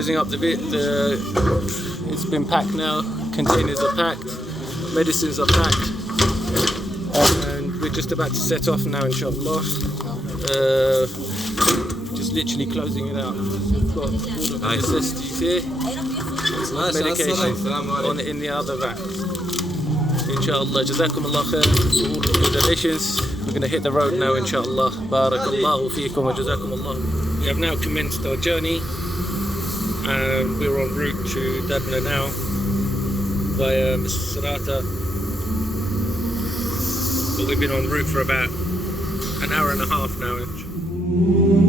closing up the bit. It's been packed now. Containers are packed. Medicines are packed. And we're just about to set off now, inshallah. Just literally closing it out. We've got all of the necessities here. Medication in the other van. Inshallah, jazakumullah khair for all of your donations. We're going to hit the road now, inshallah. Barakallahu feekum wa jazakumullah. We have now commenced our journey, and we're en route to Dabna now via Misrata. But we've been en route for about an hour and a half now.